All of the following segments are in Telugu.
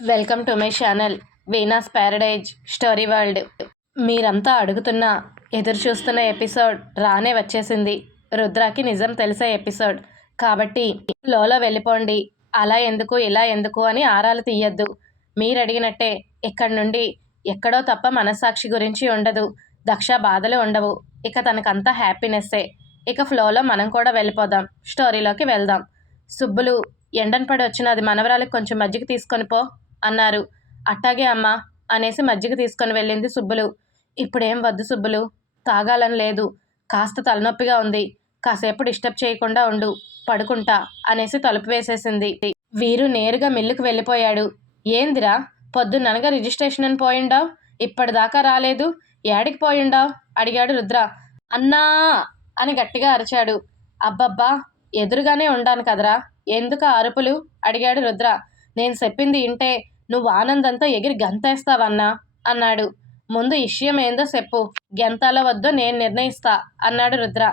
Welcome to my channel Veena's paradise story world. మీరంతా అడుగుతున్న ఎదురు చూస్తున్న ఎపిసోడ్ రానే వచ్చేసింది. రుద్రాకి నిజం తెలిసే ఎపిసోడ్. కాబట్టి లోలో వెళ్ళిపోండి. అలా ఎందుకు ఇలా ఎందుకు అని ఆరాలు తీయద్దు. మీరు అడిగినట్టే ఇక్కడి నుండి ఎక్కడో తప్ప మనస్సాక్షి గురించి ఉండదు. దక్ష బాధలు ఉండవు. ఇక తనకంతా హ్యాపీనెస్సే. ఇక ఫ్లోలో మనం కూడా వెళ్ళిపోదాం. స్టోరీలోకి వెళ్దాం. సుబ్బులు ఎండన్ పడి వచ్చిన అది మనవరాలకు కొంచెం మజ్జిగ తీసుకొని పో. అన్నారు. అట్టాగే అమ్మా అనేసి మజ్జిగ తీసుకొని వెళ్ళింది సుబ్బులు. ఇప్పుడేం వద్దు సుబ్బులు తాగాలని లేదు. కాస్త తలనొప్పిగా ఉంది. కాసేపు డిస్టర్బ్ చేయకుండా ఉండు పడుకుంటా అనేసి తలుపు వేసేసింది. వీరు నేరుగా మిల్లుకు వెళ్ళిపోయాడు. ఏందిరా పొద్దున్ననగా రిజిస్ట్రేషన్ అని పోయిండావు? ఇప్పటిదాకా రాలేదు. ఏడికి పోయిండావు? అడిగాడు రుద్ర. అన్నా! అని గట్టిగా అరిచాడు. అబ్బబ్బా ఎదురుగానే ఉండాను కదరా. ఎందుకు అరుపులు? అడిగాడు రుద్ర. నేను చెప్పింది ఇంటే నువ్వు ఆనందంతో ఎగిరి గంతేస్తావన్నా? అన్నాడు. ముందు విషయం ఏందో చెప్పు. గెంతాల వద్దో నేను నిర్ణయిస్తా అన్నాడు రుద్ర.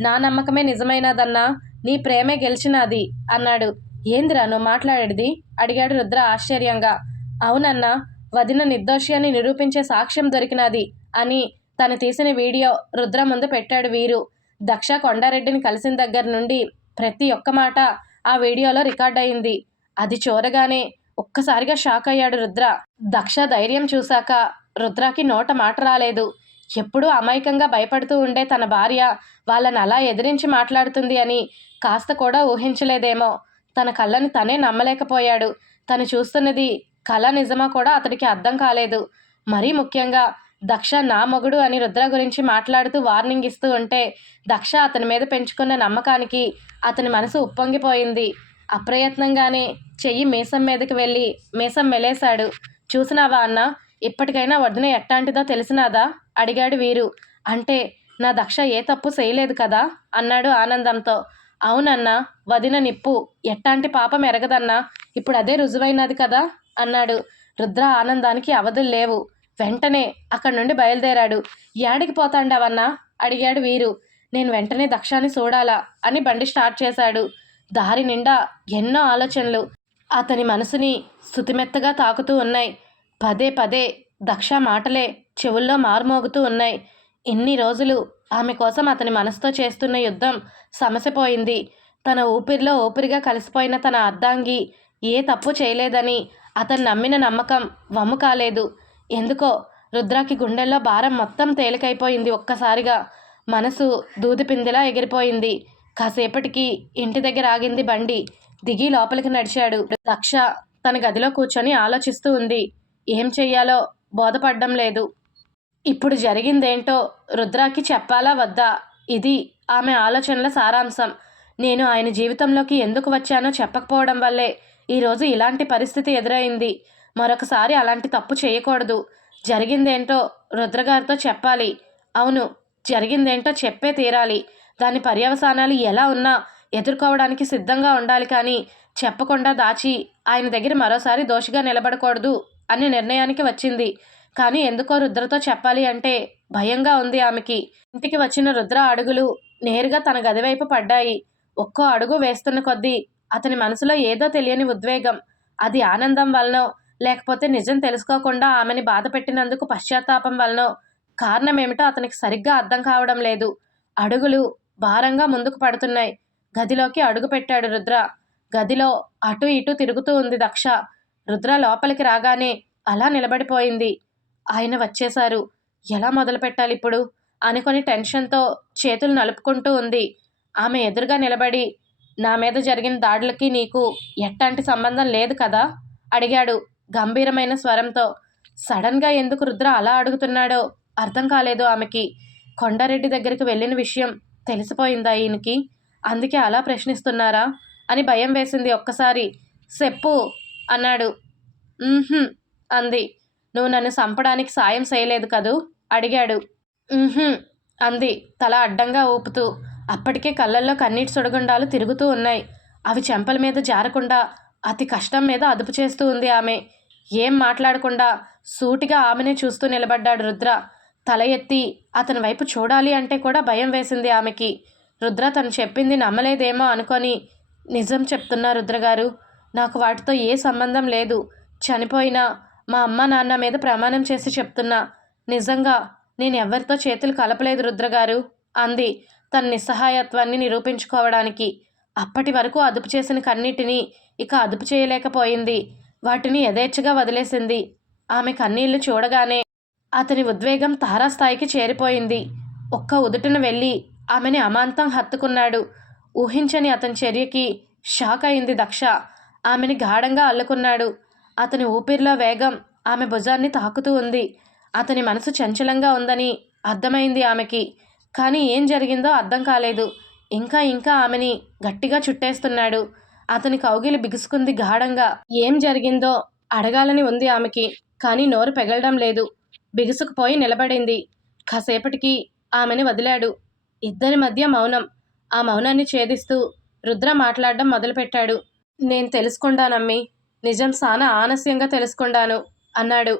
నా నమ్మకమే నిజమైనదన్నా నీ ప్రేమే గెలిచినది అన్నాడు. ఏందిరా నువ్వు మాట్లాడేది? అడిగాడు రుద్ర ఆశ్చర్యంగా. అవునన్నా వదిన నిర్దోషి అని నిరూపించే సాక్ష్యం దొరికినది అని తను తీసిన వీడియో రుద్ర ముందు పెట్టాడు వీరు. దక్ష కొండారెడ్డిని కలిసిన దగ్గర నుండి ప్రతి ఒక్క మాట ఆ వీడియోలో రికార్డ్ అయింది అది చూడగానే ఒక్కసారిగా షాక్ అయ్యాడు రుద్ర. దక్ష ధైర్యం చూశాక రుద్రకి నోట మాట రాలేదు. ఎప్పుడూ అమాయకంగా భయపడుతూ ఉండే తన భార్య వాళ్ళని అలా ఎదిరించి మాట్లాడుతుంది అని కాస్త కూడా ఊహించలేదేమో. తన కళ్ళని తనే నమ్మలేకపోయాడు. తను చూస్తున్నది కళ నిజమా కూడా అతడికి అర్థం కాలేదు. మరీ ముఖ్యంగా దక్ష నా మొగుడు అని రుద్ర గురించి మాట్లాడుతూ వార్నింగ్ ఇస్తూ ఉంటే దక్ష అతని మీద పెంచుకున్న నమ్మకానికి అతని మనసు ఉప్పొంగిపోయింది. అప్రయత్నంగానే చెయ్యి మీసం మీదకి వెళ్ళి మీసం మెలేశాడు. చూసినావా అన్న? ఇప్పటికైనా వదిన ఎట్టాంటిదో తెలిసినాదా? అడిగాడు వీరు. అంటే నా దక్ష ఏ తప్పు చేయలేదు కదా? అన్నాడు ఆనందంతో. అవునన్నా వదిన నిప్పు. ఎట్టాంటి పాపం ఎరగదన్నా? ఇప్పుడు అదే రుజువైనది కదా? అన్నాడు. రుద్ర ఆనందానికి అవధులు లేవు. వెంటనే అక్కడి నుండి బయలుదేరాడు. యాడికి పోతాండావన్నా? అడిగాడు వీరు. నేను వెంటనే దక్షాన్ని చూడాలా? అని బండి స్టార్ట్ చేశాడు. దారి నిండా ఎన్నో ఆలోచనలు. అతని మనసుని శుతిమెత్తగా తాకుతూ ఉన్నాయి. పదే పదే దక్ష మాటలే చెవుల్లో మారుమోగుతూ ఉన్నాయి. ఇన్ని రోజులు ఆమె కోసం అతని మనసుతో చేస్తున్న యుద్ధం సమసిపోయింది. తన ఊపిరిలో ఊపిరిగా కలిసిపోయిన తన అర్ధాంగి ఏ తప్పు చేయలేదని అతను నమ్మిన నమ్మకం వమ్ము కాలేదు. ఎందుకో రుద్రాకి గుండెల్లో భారం మొత్తం తేలికైపోయింది ఒక్కసారిగా. మనసు దూదిపిందిలా ఎగిరిపోయింది. కాసేపటికి ఇంటి దగ్గర ఆగింది బండి. దిగి లోపలికి నడిచాడు. లక్ష తన గదిలో కూర్చొని ఆలోచిస్తూ ఉంది. ఏం చెయ్యాలో బోధపడ్డం లేదు. ఇప్పుడు జరిగిందేంటో రుద్రాకి చెప్పాలా వద్దా? ఇది ఆమె ఆలోచనల సారాంశం. నేను ఆయన జీవితంలోకి ఎందుకు వచ్చానో చెప్పకపోవడం వల్లే ఈరోజు ఇలాంటి పరిస్థితి ఎదురైంది. మరొకసారి అలాంటి తప్పు చేయకూడదు. జరిగిందేంటో రుద్రగారితో చెప్పాలి. అవును జరిగిందేంటో చెప్పే తీరాలి. దాని పర్యవసానాలు ఎలా ఉన్నా ఎదుర్కోవడానికి సిద్ధంగా ఉండాలి కానీ చెప్పకుండా దాచి ఆయన దగ్గర మరోసారి దోషిగా నిలబడకూడదు అనే నిర్ణయానికి వచ్చింది. కానీ ఎందుకో రుద్రతో చెప్పాలి అంటే భయంగా ఉంది ఆమెకి. ఇంటికి వచ్చిన రుద్ర అడుగులు నేరుగా తన గదివైపు పడ్డాయి. ఒక్కో అడుగు వేస్తున్న కొద్దీ అతని మనసులో ఏదో తెలియని ఉద్వేగం అది ఆనందం వలనో లేకపోతే నిజం తెలుసుకోకుండా ఆమెని బాధ పెట్టినందుకు పశ్చాత్తాపం వలనో కారణం ఏమిటో అతనికి సరిగ్గా అర్థం కావడం లేదు. అడుగులు భారంగా ముందుకు పడుతున్నాయి. గదిలోకి అడుగు పెట్టాడు రుద్ర. గదిలో అటు ఇటు తిరుగుతూ ఉంది దక్ష. రుద్ర లోపలికి రాగానే అలా నిలబడిపోయింది. ఆయన వచ్చేశారు. ఎలా మొదలు పెట్టాలి ఇప్పుడు? అనుకొని టెన్షన్తో చేతులు నలుపుకుంటూ ఉంది. ఆమె ఎదురుగా నిలబడి నా మీద జరిగిన దాడులకి నీకు ఎట్టాంటి సంబంధం లేదు కదా? అడిగాడు గంభీరమైన స్వరంతో. సడన్గా ఎందుకు రుద్ర అలా అడుగుతున్నాడో అర్థం కాలేదు ఆమెకి. కొండారెడ్డి దగ్గరికి వెళ్ళిన విషయం తెలిసిపోయిందా ఈయనకి? అందుకే అలా ప్రశ్నిస్తున్నారా? అని భయం వేసింది ఒక్కసారి. చెప్పు అన్నాడు. అంది. నువ్వు నన్ను చంపడానికి సాయం చేయలేదు కదూ? అడిగాడు. అంది. తల అడ్డంగా ఊపుతూ. అప్పటికే కళ్ళల్లో కన్నీటి సుడగుండాలు తిరుగుతూ ఉన్నాయి. అవి చెంపల మీద జారకుండా అతి కష్టం మీద అదుపు చేస్తూ ఉంది ఆమె. ఏం మాట్లాడకుండా సూటిగా ఆమెనే చూస్తూ నిలబడ్డాడు రుద్ర. తల ఎత్తి అతని వైపు చూడాలి అంటే కూడా భయం వేసింది ఆమెకి. రుద్ర తను చెప్పింది నమ్మలేదేమో అనుకొని నిజం చెప్తున్నా రుద్రగారు నాకు వాటితో ఏ సంబంధం లేదు. చనిపోయినా మా అమ్మ నాన్న మీద ప్రమాణం చేసి చెప్తున్నా. నిజంగా నేను ఎవరితో చేతులు కలపలేదు రుద్రగారు అంది తన నిస్సహాయత్వాన్ని నిరూపించుకోవడానికి. అప్పటి వరకు అదుపు చేసిన కన్నీటిని ఇక అదుపు చేయలేకపోయింది. వాటిని యథేచ్ఛగా వదిలేసింది. ఆమె కన్నీళ్ళు చూడగానే అతని ఉద్వేగం తారాస్థాయికి చేరిపోయింది. ఒక్క ఉదుటను వెళ్ళి ఆమెని అమాంతం హత్తుకున్నాడు. ఊహించని అతని చర్యకి షాక్ అయింది దక్ష. ఆమెని గాఢంగా అల్లుకున్నాడు. అతని ఊపిరిలో వేగం ఆమె భుజాన్ని తాకుతూ ఉంది. అతని మనసు చంచలంగా ఉందని అర్థమైంది ఆమెకి. కానీ ఏం జరిగిందో అర్థం కాలేదు. ఇంకా ఇంకా ఆమెని గట్టిగా చుట్టేస్తున్నాడు. అతని కౌగిలి బిగుసుకుంది గాఢంగా. ఏం జరిగిందో అడగాలని ఉంది ఆమెకి. కానీ నోరు పెగలడం లేదు. బిగుసుకుపోయి నిలబడింది. కాసేపటికి ఆమెని వదిలాడు. ఇద్దరి మధ్య మౌనం. ఆ మౌనాన్ని ఛేదిస్తూ రుద్ర మాట్లాడడం మొదలుపెట్టాడు. నేను తెలుసుకుండానమ్మి నిజం సానా ఆనస్యంగా తెలుసుకుండాను అన్నాడు.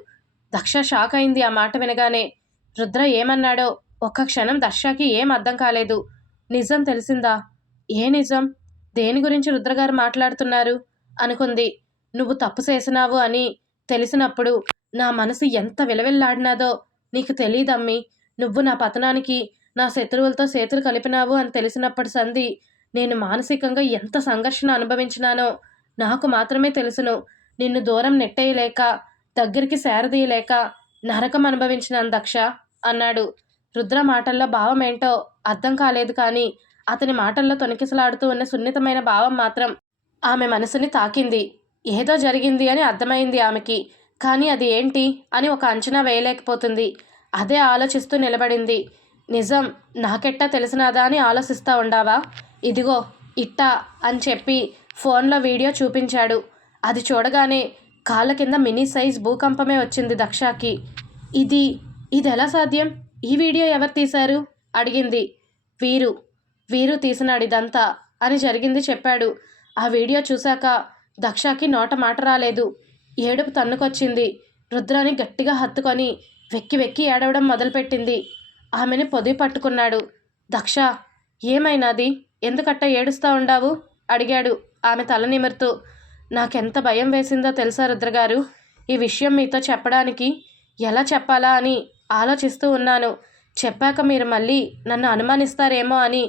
దక్ష షాక్ అయింది ఆ మాట వినగానే. రుద్ర ఏమన్నాడో ఒక్క క్షణం దక్షకి ఏం అర్థం కాలేదు. నిజం తెలిసిందా? ఏ నిజం? దేని గురించి రుద్రగారు మాట్లాడుతున్నారు? అనుకుంది. నువ్వు తప్పు చేసినావు అని తెలిసినప్పుడు నా మనసు ఎంత విలవిల్లాడినాదో నీకు తెలియదమ్మి నువ్వు నా పతనానికి నా శత్రువులతో చేతులు కలిపినావు అని తెలిసినప్పటి సంధి నేను మానసికంగా ఎంత సంఘర్షణ అనుభవించినానో నాకు మాత్రమే తెలుసును. నిన్ను దూరం నెట్టేయలేక దగ్గరికి సేరదీయలేక నరకం అనుభవించినాను దక్ష అన్నాడు. రుద్ర మాటల్లో భావం ఏంటో అర్థం కాలేదు కానీ అతని మాటల్లో తొనికిసలాడుతూ ఉన్న సున్నితమైన భావం మాత్రం ఆమె మనసుని తాకింది. ఏదో జరిగింది అని అర్థమైంది ఆమెకి. కానీ అది ఏంటి అని ఒక అంచనా వేయలేకపోతుంది. అదే ఆలోచిస్తూ నిలబడింది. నిజం నాకెట్టా తెలిసినాదా అని ఆలోచిస్తూ ఉండావా? ఇదిగో ఇట్టా అని చెప్పి ఫోన్లో వీడియో చూపించాడు. అది చూడగానే కాళ్ళ కింద మినీ సైజ్ భూకంపమే వచ్చింది దక్షాకి. ఇది ఇది ఎలా సాధ్యం? ఈ వీడియో ఎవరు తీశారు? అడిగింది. వీరు వీరు తీసినాడు ఇదంతా అని జరిగింది చెప్పాడు. ఆ వీడియో చూశాక దక్షాకి నోట మాట రాలేదు. ఏడుపు తన్నుకొచ్చింది. రుద్రాని గట్టిగా హత్తుకొని వెక్కి వెక్కి ఏడవడం మొదలుపెట్టింది. ఆమెని పొదివి పట్టుకున్నాడు. దక్ష ఏమైనాది ఎందుకట్ట ఏడుస్తా ఉండావు? అడిగాడు ఆమె తల నిమురుతూ. నాకెంత భయం వేసిందో తెలుసా రుద్రగారు? ఈ విషయం మీతో చెప్పడానికి ఎలా చెప్పాలా అని ఆలోచిస్తూ ఉన్నాను. చెప్పాక మీరు మళ్ళీ నన్ను అనుమానిస్తారేమో అని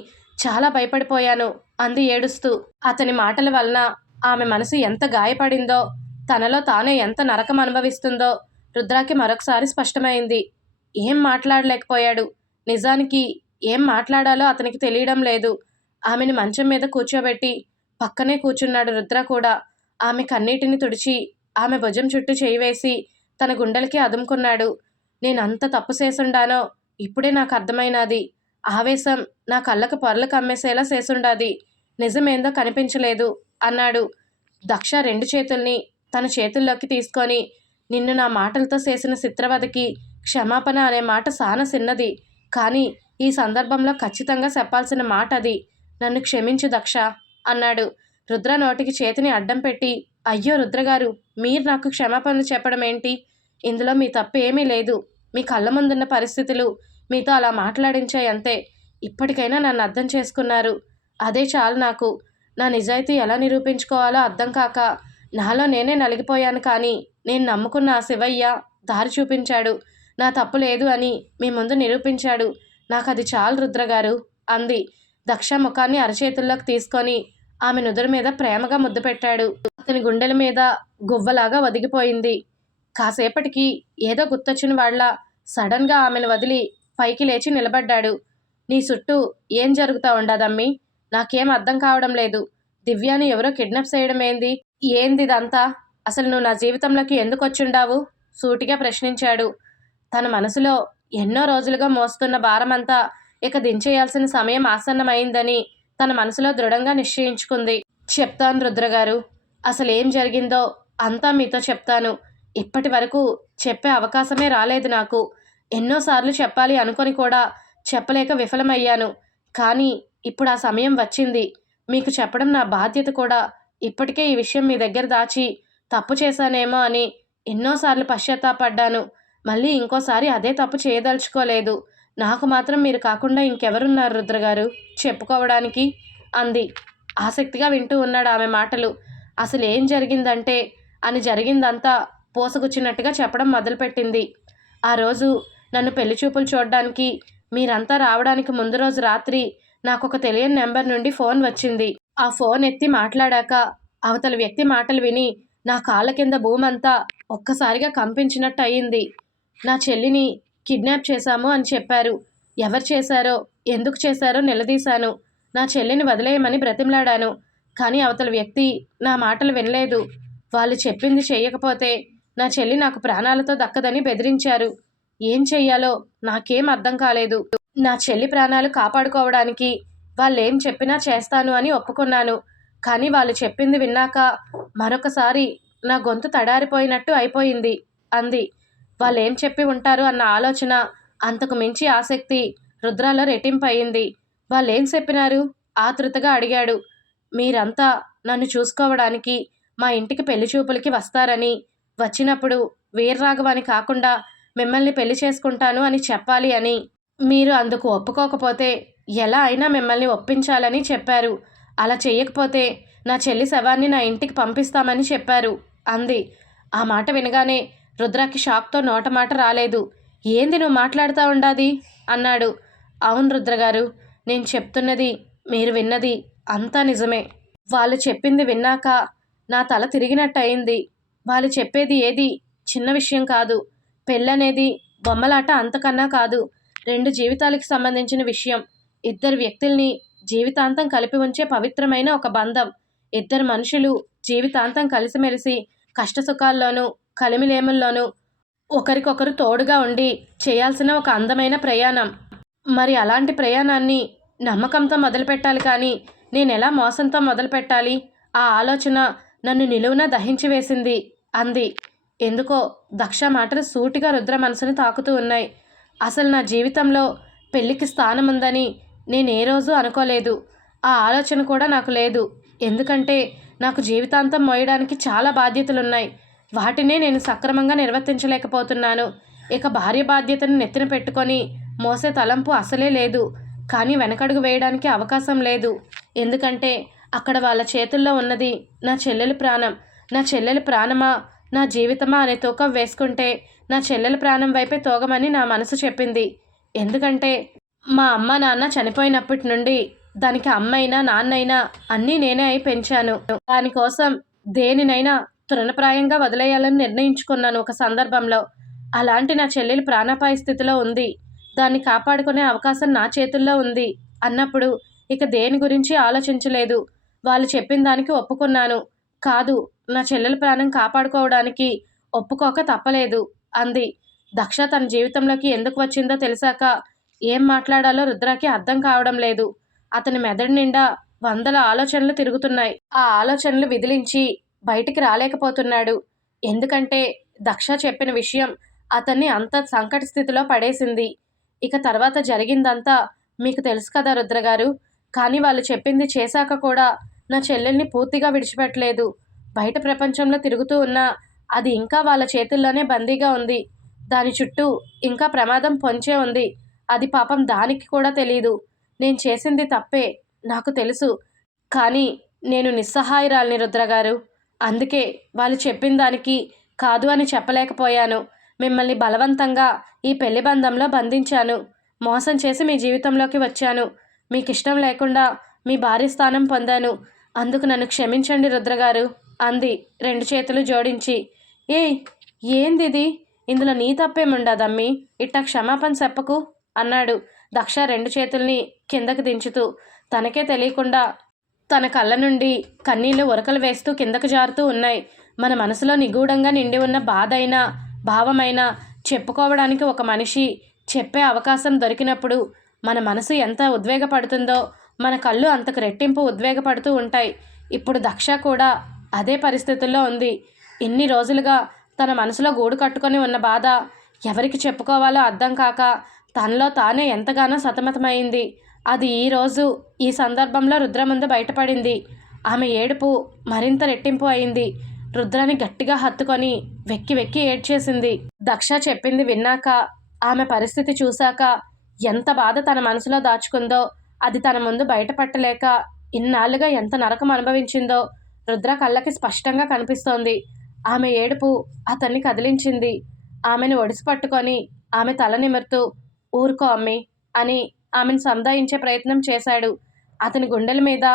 చాలా భయపడిపోయాను అంది ఏడుస్తూ. అతని మాటల వలన ఆమె మనసు ఎంత గాయపడిందో తనలో తానే ఎంత నరకం అనుభవిస్తుందో రుద్రాకి మరొకసారి స్పష్టమైంది. ఏం మాట్లాడలేకపోయాడు. నిజానికి ఏం మాట్లాడాలో అతనికి తెలియడం లేదు. ఆమెను మంచం మీద కూర్చోబెట్టి పక్కనే కూర్చున్నాడు రుద్ర కూడా. ఆమె కన్నీటిని తుడిచి ఆమె భుజం చుట్టూ చేయివేసి తన గుండెలకి అదుముకున్నాడు. నేను అంత తప్పు చేసుండానో ఇప్పుడే నాకు అర్థమైనది. ఆవేశం నా కళ్ళకు పొరలు కమ్మేసేలా చేసుండాది. నిజమేందో కనిపించలేదు అన్నాడు. దక్ష రెండు చేతుల్ని తన చేతుల్లోకి తీసుకొని నిన్ను నా మాటలతో చేసిన చిత్రవదకి క్షమాపణ అనే మాట సాన చిన్నది కానీ ఈ సందర్భంలో ఖచ్చితంగా చెప్పాల్సిన మాట అది. నన్ను క్షమించు దక్ష అన్నాడు. రుద్ర నోటికి చేతిని అడ్డం పెట్టి అయ్యో రుద్రగారు మీరు నాకు క్షమాపణలు చెప్పడం ఏంటి? ఇందులో మీ తప్పు ఏమీ లేదు. మీ కళ్ళ ముందున్న పరిస్థితులు మీతో అలా మాట్లాడించాయి అంతే. ఇప్పటికైనా నన్ను అర్థం చేసుకున్నారు. అదే చాలు నాకు. నా నిజాయితీ ఎలా నిరూపించుకోవాలో అర్థం కాక నాలో నేనే నలిగిపోయాను కానీ నేను నమ్ముకున్న ఆ శివయ్య దారి చూపించాడు. నా తప్పు లేదు అని మీ ముందు నిరూపించాడు. నాకు అది చాలు రుద్రగారు అంది. దక్ష ముఖాన్ని అరచేతుల్లోకి తీసుకొని ఆమె నుదురు మీద ప్రేమగా ముద్దు పెట్టాడు. అతని గుండెల మీద గువ్వలాగా ఒదిగిపోయింది. కాసేపటికి ఏదో గుర్తొచ్చిన వాళ్ళ సడన్గా ఆమెను వదిలి పైకి లేచి నిలబడ్డాడు. నీ చుట్టూ ఏం జరుగుతా ఉండదమ్మి? నాకేం అర్థం కావడం లేదు. దివ్యాని ఎవరో కిడ్నాప్ చేయడం ఏంది ఏంది ఇదంతా అసలు నువ్వు నా జీవితంలోకి ఎందుకు వచ్చిండావు సూటిగా ప్రశ్నించాడు. తన మనసులో ఎన్నో రోజులుగా మోస్తున్న భారమంతా ఇక దించేయాల్సిన సమయం ఆసన్నమైందని తన మనసులో దృఢంగా నిశ్చయించుకుంది. చెప్తాను రుద్రగారు. అసలు ఏం జరిగిందో అంతా మీతో చెప్తాను. ఇప్పటి వరకు చెప్పే అవకాశమే రాలేదు నాకు. ఎన్నోసార్లు చెప్పాలి అనుకొని కూడా చెప్పలేక విఫలమయ్యాను. కానీ ఇప్పుడు ఆ సమయం వచ్చింది. మీకు చెప్పడం నా బాధ్యత కూడా. ఇప్పటికే ఈ విషయం మీ దగ్గర దాచి తప్పు చేశానేమో అని ఎన్నోసార్లు పశ్చాత్తాపడ్డాను. మళ్ళీ ఇంకోసారి అదే తప్పు చేయదలుచుకోలేదు. నాకు మాత్రం మీరు కాకుండా ఇంకెవరున్నారు రుద్రగారు? చెప్పుకోవడానికి అంది. ఆసక్తిగా వింటూ ఉన్నాడు ఆమె మాటలు. అసలు ఏం జరిగిందంటే అని జరిగిందంతా పోసగుచ్చినట్టుగా చెప్పడం మొదలుపెట్టింది. ఆ రోజు నన్ను పెళ్ళి చూపులు చూడడానికి మీరంతా రావడానికి ముందు రోజు రాత్రి నాకు ఒక తెలియని నెంబర్ నుండి ఫోన్ వచ్చింది. ఆ ఫోన్ ఎత్తి మాట్లాడాక అవతల వ్యక్తి మాటలు విని నా కాళ్ళ కింద భూమంతా ఒక్కసారిగా కంపించినట్టు అయింది నా చెల్లిని కిడ్నాప్ చేశాము అని చెప్పారు. ఎవరు చేశారో ఎందుకు చేశారో నిలదీశాను. నా చెల్లిని వదిలేయమని బ్రతిమలాడాను. కానీ అవతల వ్యక్తి నా మాటలు వినలేదు. వాళ్ళు చెప్పింది చేయకపోతే నా చెల్లి నాకు ప్రాణాలతో దక్కదని బెదిరించారు. ఏం చెయ్యాలో నాకేం అర్థం కాలేదు. నా చెల్లి ప్రాణాలు కాపాడుకోవడానికి వాళ్ళు ఏం చెప్పినా చేస్తాను అని ఒప్పుకున్నాను. కానీ వాళ్ళు చెప్పింది విన్నాక మరొకసారి నా గొంతు తడారిపోయినట్టు అయిపోయింది అంది. వాళ్ళు ఏం చెప్పి ఉంటారు అన్న ఆలోచన అంతకు మించి ఆసక్తి రుద్రాలో రెట్టింపయింది. అయింది వాళ్ళు ఏం చెప్పినారు? ఆతృతగా అడిగాడు. మీరంతా నన్ను చూసుకోవడానికి మా ఇంటికి పెళ్ళి చూపులకి వస్తారని. వచ్చినప్పుడు వీర్రాఘవాని కాకుండా మిమ్మల్ని పెళ్ళి చేసుకుంటాను అని చెప్పాలి అని. మీరు అందుకు ఒప్పుకోకపోతే ఎలా అయినా మిమ్మల్ని ఒప్పించాలని చెప్పారు. అలా చేయకపోతే నా చెల్లి శవాన్ని నా ఇంటికి పంపిస్తామని చెప్పారు. అంది. ఆ మాట వినగానే రుద్రాకి షాక్తో నోట మాట రాలేదు. ఏంది నువ్వు మాట్లాడుతూ ఉండాది? అన్నాడు. అవును రుద్రగారు నేను చెప్తున్నది మీరు విన్నది అంతా నిజమే. వాళ్ళు చెప్పింది విన్నాక నా తల తిరిగినట్టు అయింది వాళ్ళు చెప్పేది ఏది చిన్న విషయం కాదు. పెళ్ళనేది బొమ్మలాట అంతకన్నా కాదు. రెండు జీవితాలకు సంబంధించిన విషయం. ఇద్దరు వ్యక్తుల్ని జీవితాంతం కలిపి ఉంచే పవిత్రమైన ఒక బంధం. ఇద్దరు మనుషులు జీవితాంతం కలిసిమెలిసి కష్టసుఖాల్లోనూ కలిమిలేముల్లోనూ ఒకరికొకరు తోడుగా ఉండి చేయాల్సిన ఒక అందమైన ప్రయాణం. మరి అలాంటి ప్రయాణాన్ని నమ్మకంతో మొదలుపెట్టాలి కానీ నేను ఎలా మోసంతో మొదలుపెట్టాలి? ఆ ఆలోచన నన్ను నిలువున దహించి వేసింది. అంది. ఎందుకో దక్ష మాటలు సూటిగా రుద్ర మనసుని తాకుతూ ఉన్నాయి. అసలు నా జీవితంలో పెళ్ళికి స్థానం ఉందని నేను ఏ రోజు అనుకోలేదు. ఆ ఆలోచన కూడా నాకు లేదు. ఎందుకంటే నాకు జీవితాంతం మోయడానికి చాలా బాధ్యతలున్నాయి. వాటినే నేను సక్రమంగా నిర్వర్తించలేకపోతున్నాను. ఇక భార్య బాధ్యతను నెత్తిన పెట్టుకొని మోసే తలంపు అసలే లేదు. కానీ వెనకడుగు వేయడానికి అవకాశం లేదు. ఎందుకంటే అక్కడ వాళ్ళ చేతుల్లో ఉన్నది నా చెల్లెలి ప్రాణం. నా చెల్లెలి ప్రాణమా? నా జీవితమా? అనే తూకం వేసుకుంటే నా చెల్లెల ప్రాణం వైపే తోగమని నా మనసు చెప్పింది. ఎందుకంటే మా అమ్మ నాన్న చనిపోయినప్పటి నుండి దానికి అమ్మైనా నాన్నైనా అన్నీ నేనే అయి పెంచాను. దానికోసం దేనినైనా తృణప్రాయంగా వదిలేయాలని నిర్ణయించుకున్నాను ఒక సందర్భంలో. అలాంటి నా చెల్లెలు ప్రాణాపాయ స్థితిలో ఉంది. దాన్ని కాపాడుకునే అవకాశం నా చేతుల్లో ఉంది అన్నప్పుడు ఇక దేని గురించి ఆలోచించలేదు. వాళ్ళు చెప్పిన దానికి ఒప్పుకున్నాను. కాదు నా చెల్లెల ప్రాణం కాపాడుకోవడానికి ఒప్పుకోక తప్పలేదు. అంది. దక్ష తన జీవితంలోకి ఎందుకు వచ్చిందో తెలిసాక ఏం మాట్లాడాలో రుద్రాకి అర్థం కావడం లేదు. అతని మెదడు నిండా వందల ఆలోచనలు తిరుగుతున్నాయి. ఆ ఆలోచనలు విదిలించి బయటికి రాలేకపోతున్నాడు. ఎందుకంటే దక్ష చెప్పిన విషయం అతన్ని అంత సంకట స్థితిలో పడేసింది. ఇక తర్వాత జరిగిందంతా మీకు తెలుసు కదా రుద్రగారు. కానీ వాళ్ళు చెప్పింది చేశాక కూడా నా చెల్లెల్ని పూర్తిగా విడిచిపెట్టలేదు. బయట ప్రపంచంలో తిరుగుతూ ఉన్నా అది ఇంకా వాళ్ళ చేతుల్లోనే బందీగా ఉంది. దాని చుట్టూ ఇంకా ప్రమాదం పొంచే ఉంది. అది పాపం దానికి కూడా తెలియదు నేను చేసింది తప్పే నాకు తెలుసు. కానీ నేను నిస్సహాయరాలిని రుద్రగారు. అందుకే వాళ్ళు చెప్పిన దానికి కాదు అని చెప్పలేకపోయాను. మిమ్మల్ని బలవంతంగా ఈ పెళ్ళి బంధంలో బంధించాను. మోసం చేసి మీ జీవితంలోకి వచ్చాను. మీకు ఇష్టం లేకుండా మీ భార్య స్థానం పొందాను. అందుకు నన్ను క్షమించండి రుద్రగారు అంది రెండు చేతులు జోడించి. ఏయ్ ఏందిది? ఇందులో నీ తప్పేముండదమ్మి ఇట్టా క్షమాపణ చెప్పకు అన్నాడు దక్ష రెండు చేతుల్ని కిందకు దించుతూ. తనకే తెలియకుండా తన కళ్ళ నుండి కన్నీళ్ళు ఉరకలు వేస్తూ కిందకు జారుతూ ఉన్నాయి. మన మనసులో నిగూఢంగా నిండి ఉన్న బాధ అయినా భావమైనా చెప్పుకోవడానికి ఒక మనిషి చెప్పే అవకాశం దొరికినప్పుడు మన మనసు ఎంత ఉద్వేగపడుతుందో మన కళ్ళు అంతకు రెట్టింపు ఉద్వేగపడుతూ ఉంటాయి. ఇప్పుడు దక్ష కూడా అదే పరిస్థితుల్లో ఉంది. ఇన్ని రోజులుగా తన మనసులో గూడు కట్టుకొని ఉన్న బాధ ఎవరికి చెప్పుకోవాలో అర్థం కాక తనలో తానే ఎంతగానో సతమతమైంది. అది ఈరోజు ఈ సందర్భంలో రుద్ర ముందు బయటపడింది. ఆమె ఏడుపు మరింత రెట్టింపు అయింది. రుద్రని గట్టిగా హత్తుకొని వెక్కి వెక్కి ఏడ్చేసింది. దక్ష చెప్పింది విన్నాక ఆమె పరిస్థితి చూశాక ఎంత బాధ తన మనసులో దాచుకుందో అది తన ముందు బయటపట్టలేక ఇన్నాళ్ళుగా ఎంత నరకం అనుభవించిందో రుద్ర కళ్ళకి స్పష్టంగా కనిపిస్తోంది. ఆమె ఏడుపు అతన్ని కదిలించింది. ఆమెను ఒడిసి పట్టుకొని ఆమె తల నిమురుతూ ఊరుకో అమ్మి అని ఆమెను సంధాయించే ప్రయత్నం చేశాడు. అతని గుండెల మీద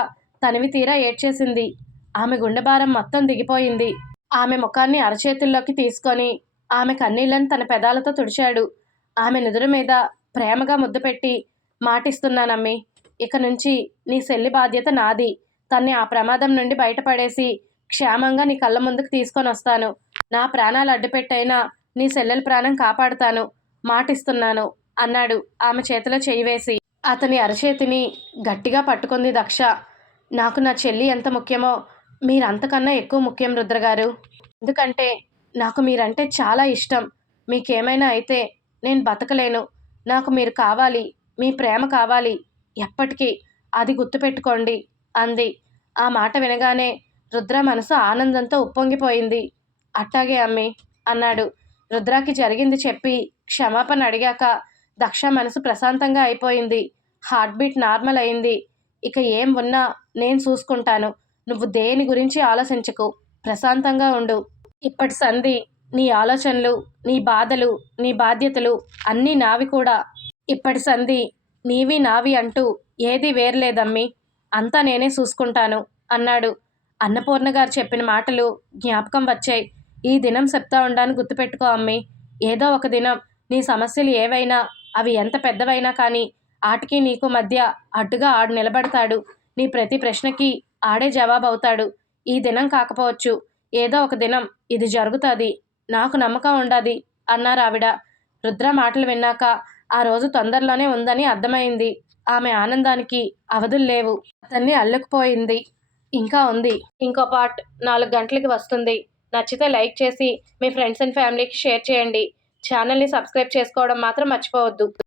తనివి తీరా ఏడ్చేసింది. ఆమె గుండెభారం మొత్తం దిగిపోయింది. ఆమె ముఖాన్ని అరచేతుల్లోకి తీసుకొని ఆమె కన్నీళ్ళను తన పెదాలతో తుడిచాడు. ఆమె నుదురు మీద ప్రేమగా ముద్దు పెట్టి మాటిస్తున్నానమ్మి ఇక నుంచి నీ శల్లి బాధ్యత నాది. తన్ని ఆ ప్రమాదం నుండి బయటపడేసి క్షేమంగా నీ కళ్ళ ముందుకు తీసుకొని వస్తాను. నా ప్రాణాలు అడ్డుపెట్టైనా నీ సెల్లెల ప్రాణం కాపాడుతాను. మాటిస్తున్నాను. అన్నాడు ఆమె చేతిలో చేయి వేసి. అతని అరచేతిని గట్టిగా పట్టుకుంది దక్ష. నాకు నా చెల్లి ఎంత ముఖ్యమో మీరంతకన్నా ఎక్కువ ముఖ్యం రుద్రగారు ఎందుకంటే నాకు మీరంటే చాలా ఇష్టం. మీకేమైనా అయితే నేను బతకలేను. నాకు మీరు కావాలి. మీ ప్రేమ కావాలి. ఎప్పటికీ అది గుర్తుపెట్టుకోండి అంది. ఆ మాట వినగానే రుద్ర మనసు ఆనందంతో ఉప్పొంగిపోయింది. అట్టాగే అమ్మి అన్నాడు. రుద్రాకి జరిగింది చెప్పి క్షమాపణ అడిగాక దక్ష మనసు ప్రశాంతంగా అయిపోయింది. హార్ట్ బీట్ నార్మల్ అయింది. ఇక ఏం ఉన్నా నేను చూసుకుంటాను. నువ్వు దేని గురించి ఆలోచించకు. ప్రశాంతంగా ఉండు. ఇప్పటి సంధి నీ ఆలోచనలు నీ బాధలు నీ బాధ్యతలు అన్నీ నావి కూడా. ఇప్పటి సంధి నీవి నావి అంటూ ఏది వేర్లేదమ్మి అంతా నేనే చూసుకుంటాను అన్నాడు. అన్నపూర్ణ గారు చెప్పిన మాటలు జ్ఞాపకం వచ్చాయి. ఈ దినం చెప్తా ఉండాలని గుర్తుపెట్టుకో అమ్మి. ఏదో ఒక దినం నీ సమస్యలు ఏవైనా అవి ఎంత పెద్దవైనా కానీ ఆటికి నీకు మధ్య అడ్డుగా ఆడు నిలబడతాడు. నీ ప్రతి ప్రశ్నకి ఆడే జవాబు అవుతాడు. ఈ దినం కాకపోవచ్చు. ఏదో ఒక దినం ఇది జరుగుతుంది. నాకు నమ్మకం ఉండది అన్నారు ఆవిడ. రుద్ర మాటలు విన్నాక ఆ రోజు తొందరలోనే ఉందని అర్థమైంది. ఆమె ఆనందానికి అవధులు లేవు. అతన్ని అల్లుకుపోయింది. ఇంకా ఉంది. ఇంకో పార్ట్ నాలుగు గంటలకి వస్తుంది. నచ్చితే లైక్ చేసి మీ ఫ్రెండ్స్ అండ్ ఫ్యామిలీకి షేర్ చేయండి. ఛానల్ని సబ్స్క్రైబ్ చేసుకోవడం మాత్రం మర్చిపోవద్దు.